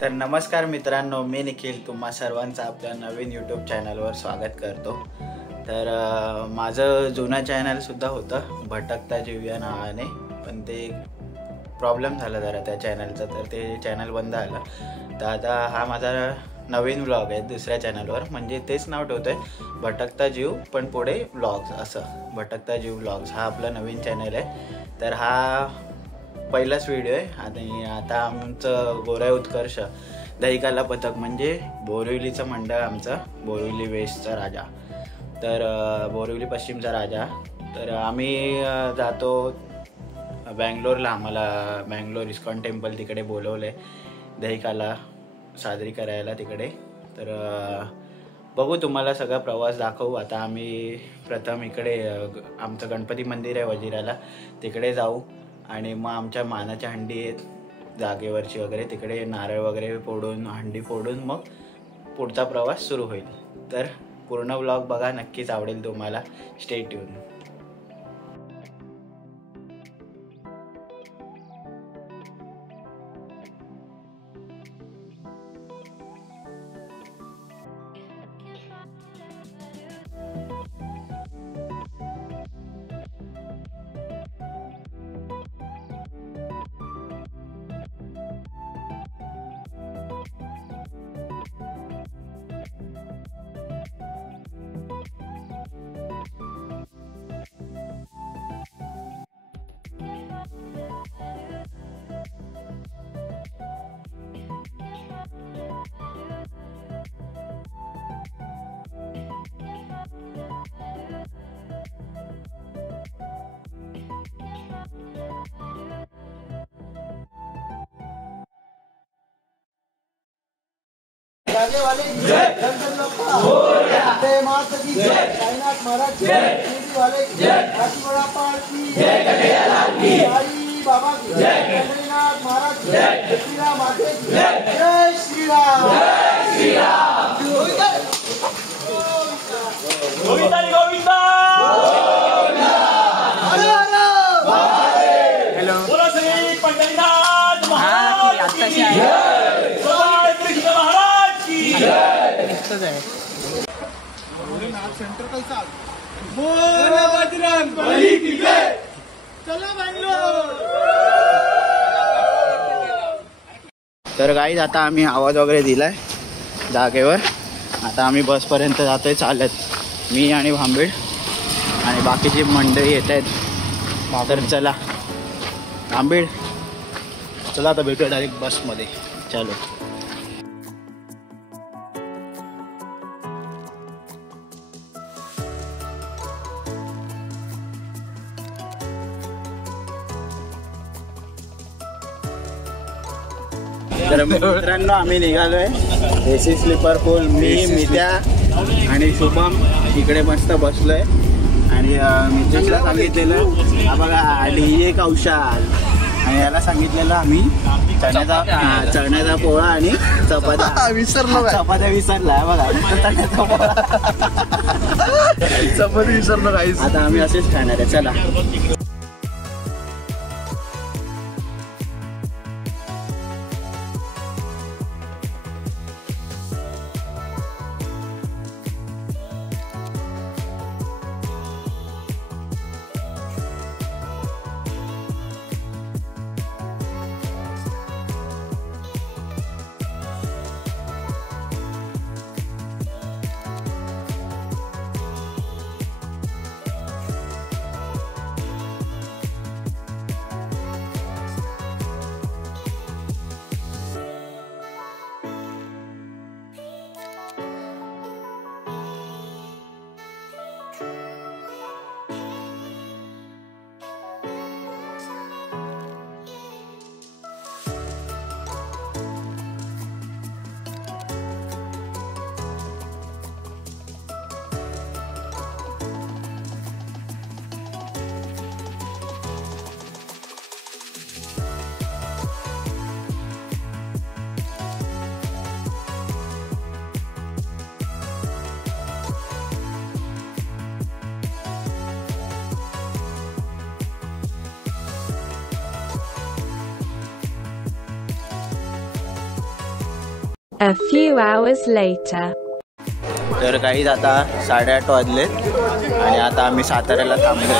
तर नमस्कार मित्रांनो, मी निखिल तुम्हा सर्वांचं आपल्या नवीन यूट्यूब चॅनलवर स्वागत करतो। तर माझं जुना चॅनलसुद्धा होतं भटकता जीव या नावाने, पण ते प्रॉब्लेम झाला जरा त्या चॅनलचा, तर ते चॅनल बंद झालं। तर आता हा माझा नवीन व्लॉग आहे दुसऱ्या चॅनलवर, म्हणजे तेच नाव ठेवतोय भटकता जीव पण पुढे व्लॉग्स, असं भटकता जीव व्लॉग्स हा आपला नवीन चॅनल आहे। तर हा पहिलाच व्हिडिओ आहे आणि आता आमचं गोराई उत्कर्ष दहिकाला पथक म्हणजे बोरिवलीचं मंडळ, आमचं बोरिवली वेस्टचा राजा, तर बोरिवली पश्चिमचा राजा। तर आम्ही जातो बँगलोरला, आम्हाला बँगलोर इस्कॉन टेम्पल तिकडे बोलवलं आहे दहिकाला साजरी करायला तिकडे। तर बघू, तुम्हाला सगळा प्रवास दाखवू। आता आम्ही प्रथम इकडे आमचं गणपती मंदिर आहे वजिराला, तिकडे जाऊ आणि मग आमच्या मानाच्या हंडी आहेत जागेवरची वगैरे, तिकडे नारळ वगैरे फोडून हंडी फोडून मग पुढचा प्रवास सुरू होईल। तर पूर्ण व्लॉग बघा, नक्कीच आवडेल तुम्हाला, स्टे ट्यून। आगे वाले जय जय माता की जय, साईनाथ महाराज की जय, वाले की जय, काशीवाड़ा पाल की जय, कन्हैयालाल की साईं बाबा की जय, कन्हैयानाथ महाराज की जय, श्री राम माते की जय, जय श्री राम, जय श्री राम। गोविंदा गोविंदा हरे हरे महादेव। हेलो, बोलो श्री पंढरीनाथ महाराज की जय, कृष्ण महाराज की जय। सेंटर कैसा बोल बजरंग बली की जय, चला बंगलोर। तर गाईज, आता आम्ही आवाज वगैरे दिलाय जागेवर, आता आम्ही बसपर्यंत जातोय चालत, मी आणि भांबीड आणि बाकीची मंडळी येत आहेत। तर चला भांबीड, चला आता भेटूया डायरेक्ट बसमध्ये, चलो। तर मित्रांनो, आम्ही निघालोय एसी स्लीपर फुल, मी मित्या आणि शुभम इकडे मस्त बसलोय आणि मित्याला सांगितलेलं हा बघा आली एक औषध, आणि याला सांगितलेलं आम्ही चण्याचा पोळा आणि चपात्या विसरला बघा, चण्याचा पोळा चपाती विसरलो काही, आता आम्ही असेच खाणार आहे। चला A few hours later. तर काहीच आता 8:30 वाजलेत आणि आता आम्ही साताऱ्याला थांबलो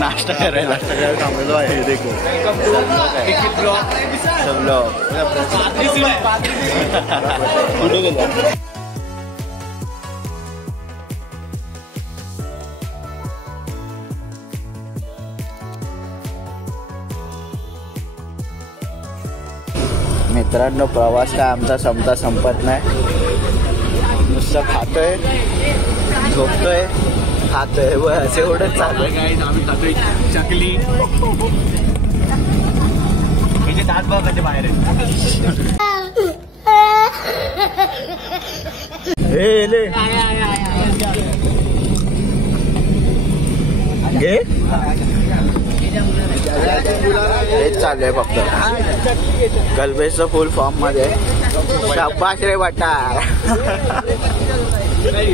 नाश्ता करायला थांबलो आहे. देखो कुठे गेलो. मित्रांनो प्रवास काय आमचा संपत नाही. नुसतं खातोय झोपतोय खातोय बस एवढंच चालू आहे. आम्ही खातोय चकली म्हणजे दात बघायचे बाहेर घे हेच चालू आहे फक्त. कल्पेशचं फुल फॉर्म मध्ये शाबाश रे वाटा.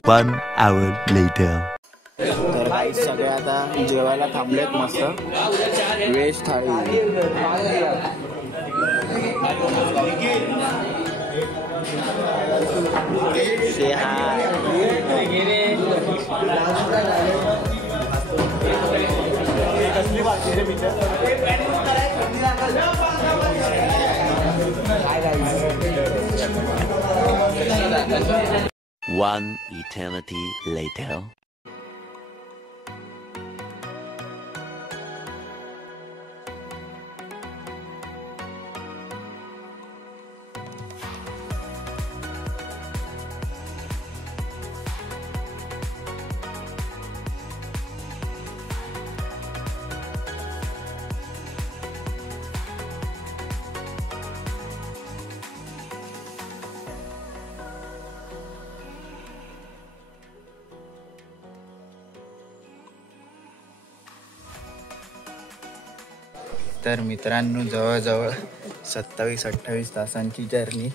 1 hour later. तर काही सगळे आता जेवायला थांबलेत मस्त व्हेज थाळी. One eternity later. तर मित्रांनो जवळजवळ 27-28 तासांची जर्नी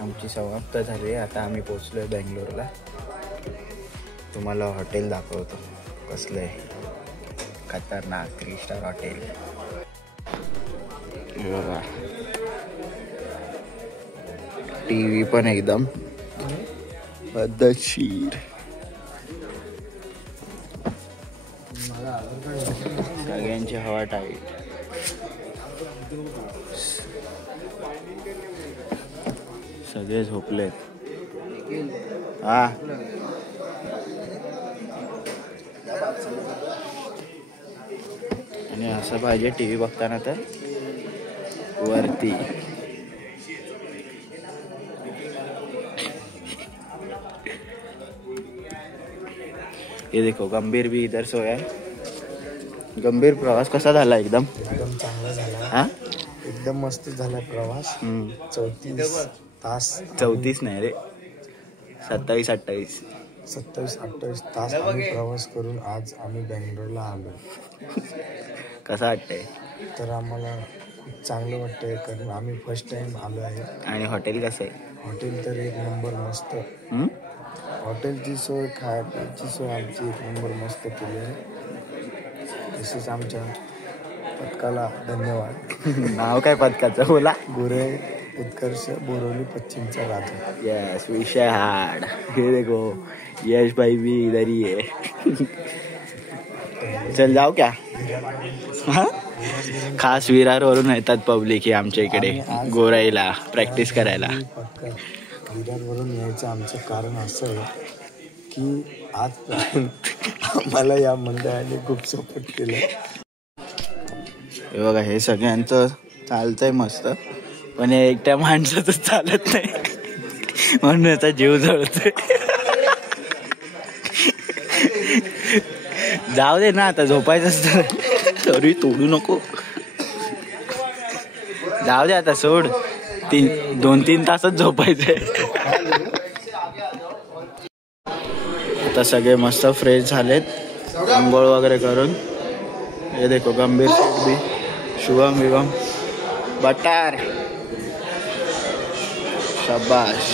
आमची समाप्त झाली. आता आम्ही पोचलोय बेंगलोरला. तुम्हाला हॉटेल दाखवतो कसलं आहे. खतरनाक 3 स्टार हॉटेल. बघा TV पण एकदम पद्धतशीर. सगळ्यांची हवा टाईट. सगळे झोपलेत. हा आणि असं पाहिजे TV बघताना तर वरती. ये देखो गंभीर भी इधर सोया है. गंभीर प्रवास कसा झाला. एकदम चांगला झाला. हा एकदम मस्त झाला प्रवास. 34 तास 34 नाही रे 27-28 27-28 तास आम्ही प्रवास करून आज आम्ही बेंगलोरला आलो. कसं वाटतंय. तर आम्हाला खूप चांगलं वाटतंय कारण आम्ही फर्स्ट टाइम आलो आहे. आणि हॉटेल कसं आहे. हॉटेल तर एक नंबर मस्त. हॉटेलची सोय खायची सोय आमची एक नंबर मस्त केली आहे. तसेच आमच्या पथकाला धन्यवाद. नाव काय पथकाचं बोला. गोरे उत्कर्ष बोरवली पश्चिमचा राजा. यस विषय हार्ड. हे देखो यश भाई भी इधर ही है. चल जाऊ क्या. हा खास विरारवरून येतात पब्लिक हे आमच्या इकडे गोराईला प्रॅक्टिस करायला. विरारवरून यायचं आमचं कारण असं आहे की आजपर्यंत आम्हाला या मंडळाने खूप सपोर्ट केलं. हे बघा हे सगळ्यांचं चालतंय मस्त पण हे एकट्या माणसाचं चालत नाही म्हणून याचा जीव जळतोय. जाऊ दे ना आता झोपायचं. तरी तोडू नको. जाऊ दे आता सोड. 2-3 तासच झोपायचंय. आता सगळे मस्त फ्रेश झालेत आंघोळ वगैरे करून. हे देखो गंभीर सेठ भी शुभम विवम बटर शाबाश.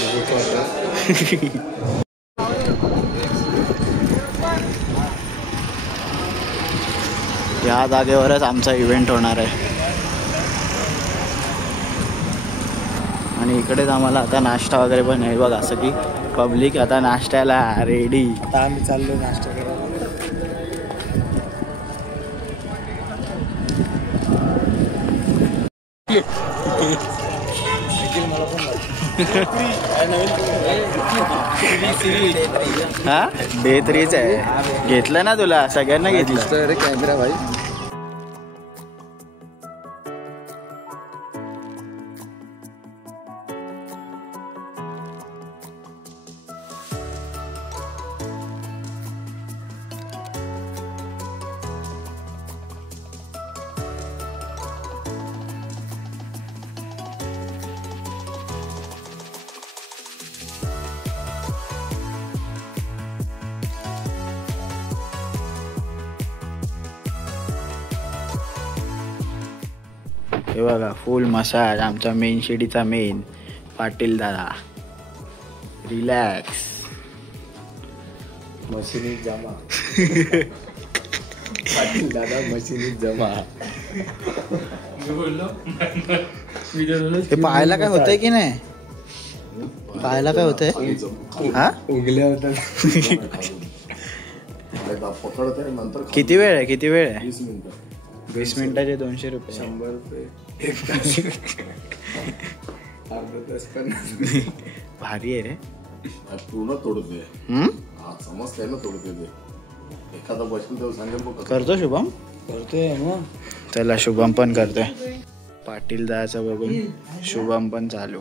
या जागेवरच आमचा इव्हेंट होणार आहे आणि इकडेच आम्हाला आता नाश्ता वगैरे पण आहे बघ, असं की पब्लिक आता नाश्त्याला रेडी. आता आम्ही चाललो नाश्ता करायला. हा डे 3 आहे. घेतलं ना तुला, सगळ्यांना घेतलं. अरे कॅमेरा भाई. हे बघा फुल मसाज, आमचा मेन शिडीचा मेन पाटील दादा. रिलॅक्स. मशीनीत जमा. पाटील दादा मशीनीत जमा. हे पाहायला काय होतंय की नाही, पाहायला काय होतंय. हा उगल्या होत्या. किती वेळ आहे, किती वेळ आहे. 20 मिनिटं. 20 मिनिटाचे 200 रुपये. 100 रुपये 1 तास. अर्धा तास 50. भारी आहे रे. पूर्ण तोडते. समजतंय ना, तोडते ते. एखादा बसून तेव्हा सांगेल बघ. करतो शुभम. करतोय मग. चला शुभम पण करतोय. पाटील दादाचं बघून शुभम पण चालू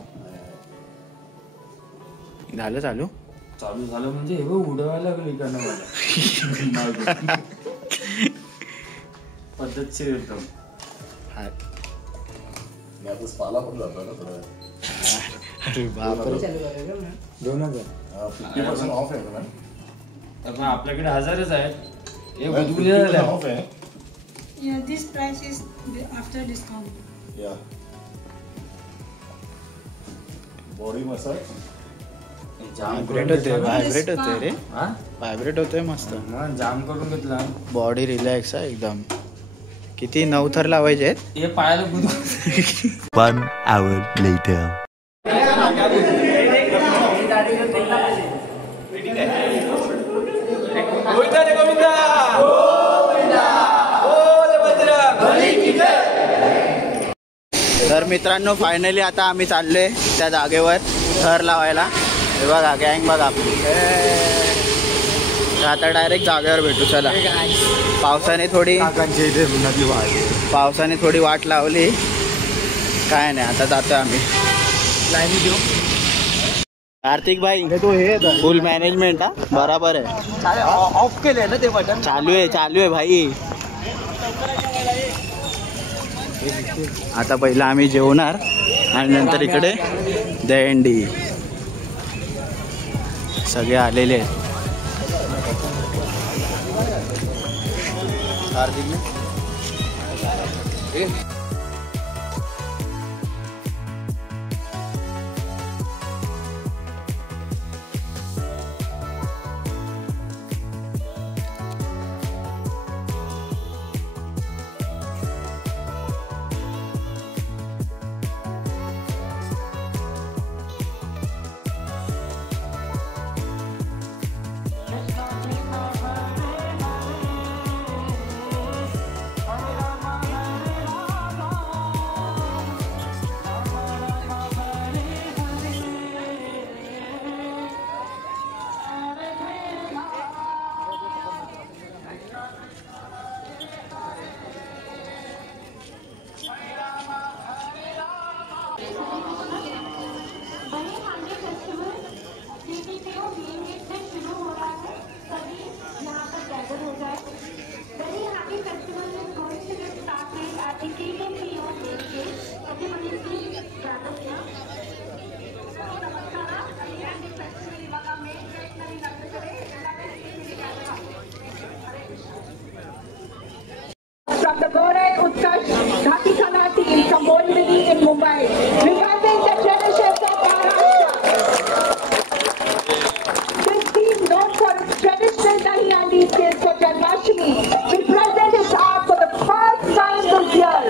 झालं. चालू झालं म्हणजे हे उडवायला लागली का ना पद्धतशीर एकदम. पाला पण जातो ना थोडा. अरे बापरे. 2000 50% ऑफ आहे ना. तर आपल्याकडे 1000च आहेत. हे ऑफ आहे. Yeah, this price is after discount. या बॉडी मसाज. व्हायब्रेट होते, व्हायब्रेट होते रे. व्हायब्रेट होतोय मस्त. जाम करून घेतला. बॉडी रिलॅक्स आहे एकदम. किती 9 थर लावायचे आहेत. हे पायाला गुदू. 1 hour later. तर मित्रांनो फायनली आता आम्ही चाललोय त्या जागेवर थर लावायला. हे बघा गँग बघा आपली. आता डायरेक्ट जागेवर भेटू. चला. पावसाने थोडी वाट लावली, काय नाही आता जातो आम्ही. कार्तिक भाई फुल मॅनेजमेंट. हा बरोबर आहे. ऑफ केलंय ना ते बटन. चालू आहे भाई. आता पहिला आम्ही जेवणार आणि नंतर इकडे दहीहंडी. सगळे आलेले आहेत. From the Gorak Utkarsh Dhatikala team from Borivali in Mumbai, reviving the traditions of Maharashtra. This team, known for its traditional dahi handi skills for Janmashtami, will present its art for the first time this year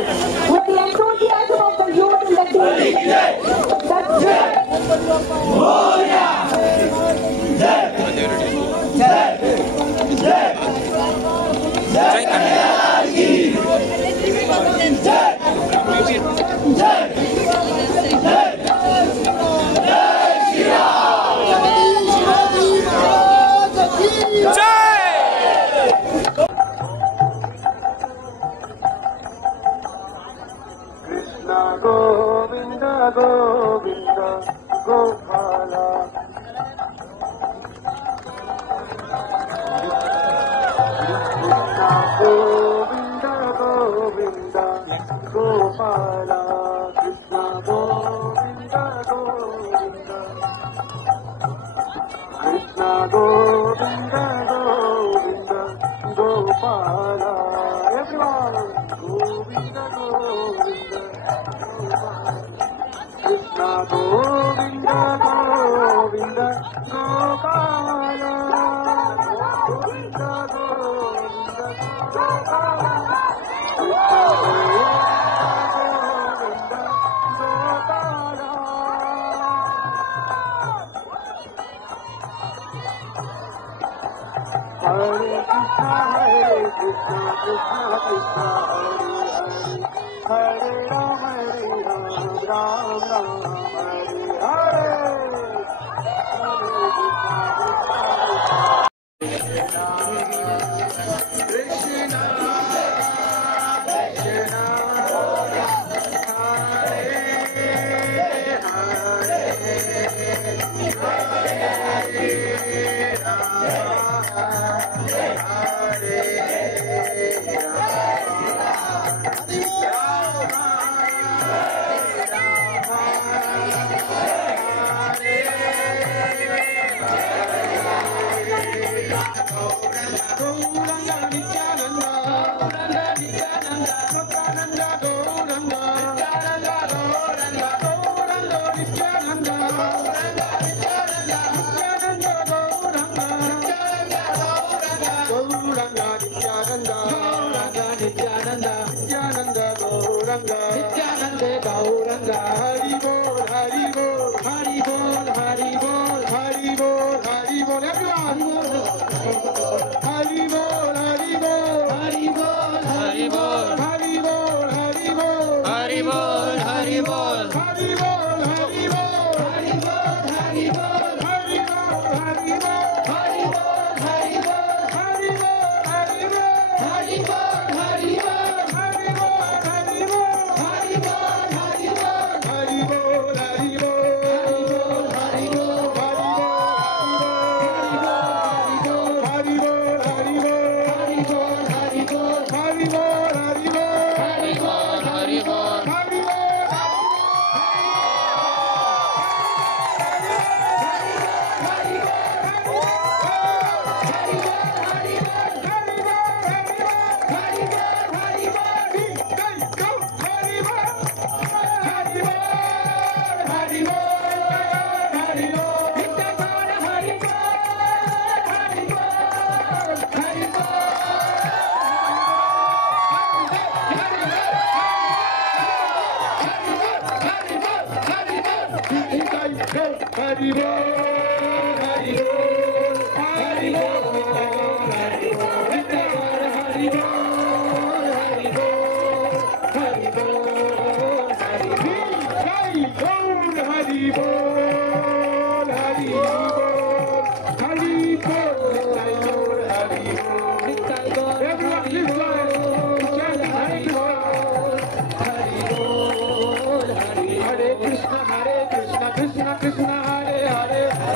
Krishna Krishna Hare Hare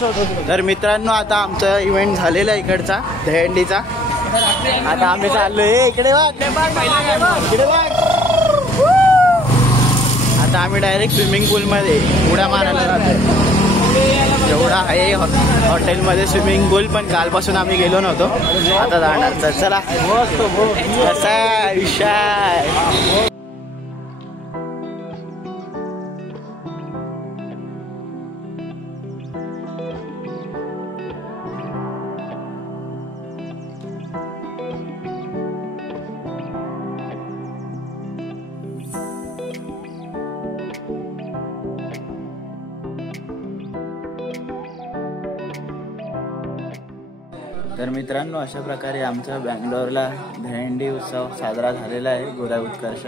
तर मित्रांनो आता आमचा event झालेला आहे इकडचा दहीहंडीचा. आता आम्ही चाललोय इकडे इकडे आता आम्ही डायरेक्ट स्विमिंग पूलमध्ये उड्या मारायला जातोय. एवढा आहे हॉटेलमध्ये स्विमिंग पूल, पण कालपासून आम्ही गेलो नव्हतो, आता जाणार. तर चला कसा विषय. तर मित्रांनो अशा प्रकारे आमचा बँगलोरला दहीहंडी उत्सव साजरा झालेला आहे. गोरा उत्कर्ष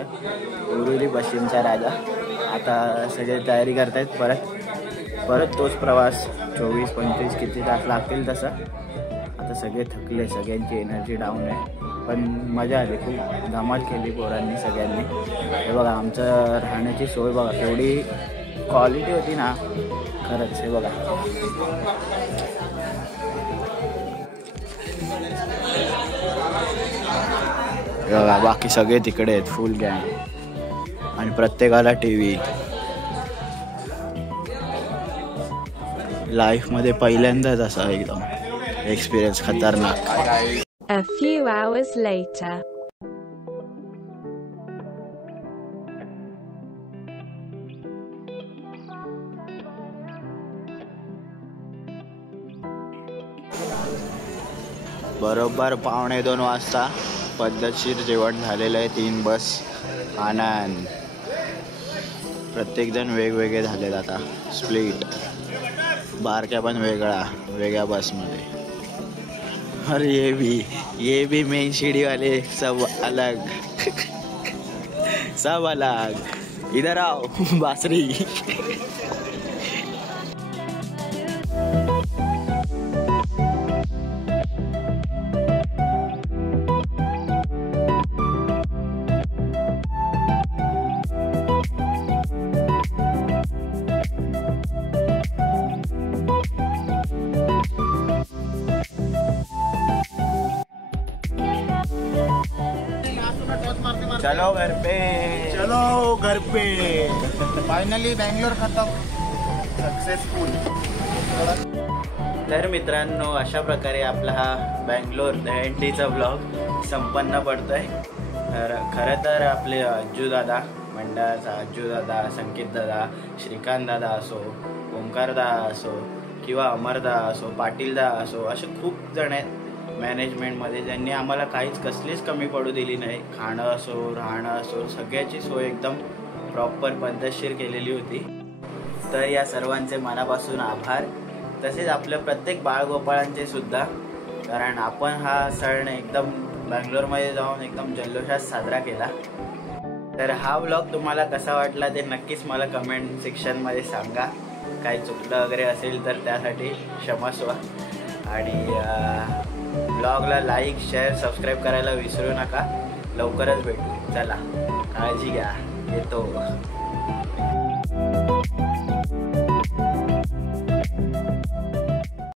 उरुली पश्चिमचा राजा. आता सगळे तयारी करतायत परत तोच प्रवास 24-25 किती तास लागतील तसा. आता सगळे थकले, सगळ्यांची एनर्जी डाऊन आहे, पण मजा आली, खूप धमाल केली पोरांनी सगळ्यांनी. हे बघा आमचं राहण्याची सोय बघा केवढी क्वालिटी होती ना खरंच. हे बघा बघा बाकी सगळे तिकडे आहेत फुल गँग आणि प्रत्येकाला टीव्ही. लाईफमध्ये पहिल्यांदाच असा एकदम एक्सपिरियन्स खतरनाक. A few hours later. बरोबर 1:45 वाजता पद्धतशीर जेवण झालेलं आहे. 3 बस आनंद. प्रत्येकजण वेगवेगळे झालेत आता स्प्लिट. बारक्या पण वेगळ्या बसमध्ये. अरे ये भी मेन सीढ़ी वाले सब अलग सब अलग. इधर आओ बासरी. चलो घर पे फायनली बँगलोर खतम सक्सेसफुल. तर मित्रांनो अशा प्रकारे आपला हा बँगलोर दहीहंडीचा ब्लॉग संपन्न पडतोय. तर खरं तर आपले अज्जूदादा मंडळाचा अज्जूदादा, संकेतदादा, श्रीकांतदादा असो, ओंकारदा असो किंवा अमरदा असो, पाटीलदा असो, असे खूप जण आहेत मॅनेजमेंटमध्ये ज्यांनी आम्हाला काहीच कसलीच कमी पडू दिली नाही. खाणं असो राहणं असो सगळ्याची सोय एकदम प्रॉपर पद्धतशीर केलेली होती. तर या सर्वांचे मनापासून आभार. तसेच आपल्या प्रत्येक बाळगोपाळांचे सुद्धा, कारण आपण हा सण एकदम बँगलोरमध्ये जाऊन एकदम जल्लोषात साजरा केला. तर हा ब्लॉग तुम्हाला कसा वाटला ते नक्कीच मला कमेंट सेक्शनमध्ये सांगा. काही चुकलं वगैरे असेल तर त्यासाठी क्षमस्व. आणि ब्लॉगला लाईक शेअर सबस्क्राईब करायला विसरू नका. लवकरच भेटू. चला काळजी घ्या. येतो.